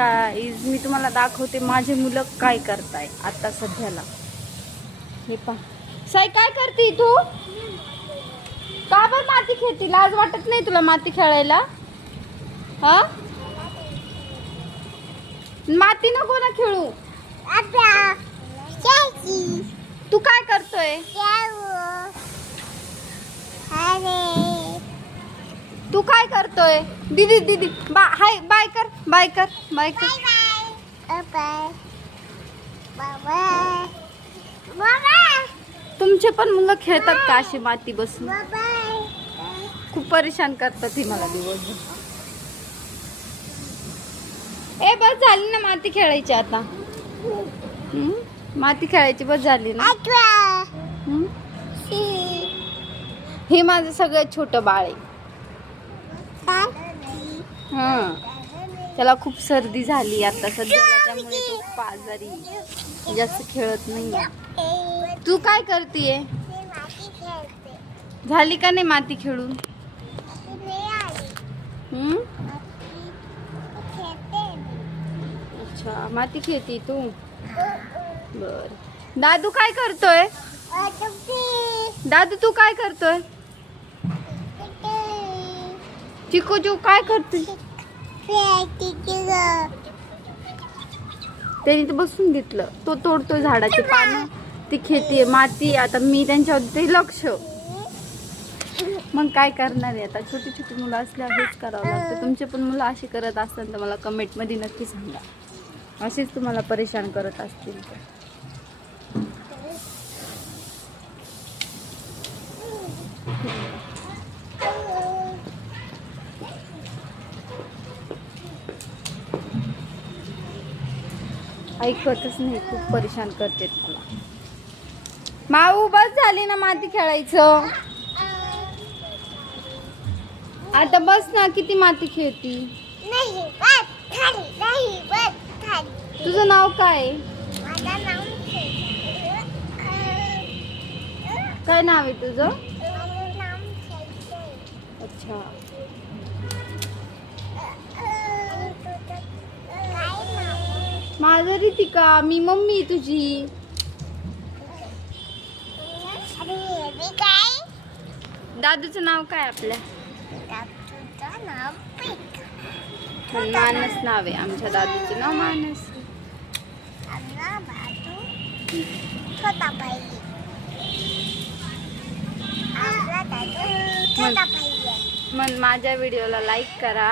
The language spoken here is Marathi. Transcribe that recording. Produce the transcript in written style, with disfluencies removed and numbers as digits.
गाईज मी तुम्हाला दाखवते माझे मुलं काय करताय आता सध्याला. हे पहा. साई काय करते तू? का बरं माती खेळती? लाज वाटत नाही तुला माती खेळायला? हा, माती नको ना खेळू. तू काय करतोय? तू काय करतोय? दीदी दीदी हाय, बाय कर, बाय कर, बाय कर. तुमचे पण मुलं खेळतात का अशी माती बसून? खूप परेशान करतात ही मला दिवसभर. ए बस झाली ना माती खेळायची आता. माती खेळायची बस झाली ना. हे माझं सगळ्यात छोटं बाळ आहे. त्याला खूप सर्दी झाली आता सध्याला, त्यामुळे तो आजारी जास्त खेळत नाही. तू काय करतीये? झाली का नाही माती खेळून? अच्छा, माती खेळती तू. बर. दादू काय करतोय? दादू तू काय करतोय? चिकू तू काय करतोय? त्याने तर बसून घेतलं. तो तोडतोय झाडाची पानं, ती खेळतीये माती. आता मी त्यांच्यावर लक्ष, मग काय करणार आहे आता. छोटी छोटी मुलं असल्यावर हेच करावं लागतं. तुमचे पण मुलं अशी करत असतात तर मला कमेंटमध्ये नक्की सांगा. असेच तुम्हाला परेशान करत असतील तर. ऐकतच नाही, खूप परेशान करते मला. माऊ बस झाली ना माती खेळायचं. आता बस ना, किती माती खेळती. तुझं नाव काय? काय नाव आहे तुझं? अच्छा. माझं रितिका, मी मम्मी तुझी. दादूचं नाव काय आपल्या? मानस नाव आहे आमच्या दादूचं नाव मानस. मग माझ्या व्हिडिओला लाईक करा.